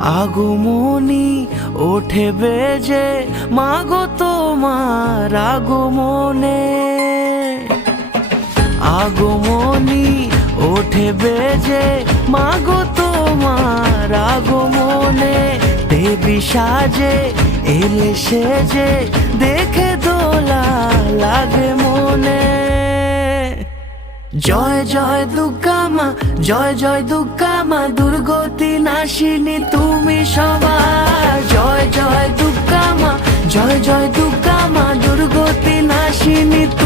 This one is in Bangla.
আগমনী ওঠে বেজে, মাগো তোমার আগমনে। আগমনী ওঠে বেজে, মাগো তোমার আগমনে। দেবী সাজে এলে সেজে, দেখে দোলা লাগে মনে। জয় জয় দুর্গা মা, জয় জয় দুর্গা মা, দুর্গতি নাশিনী তুমি সবার। জয় জয় দুর্গা মা, জয় জয় দুর্গা মা, দুর্গতি নাশিনী।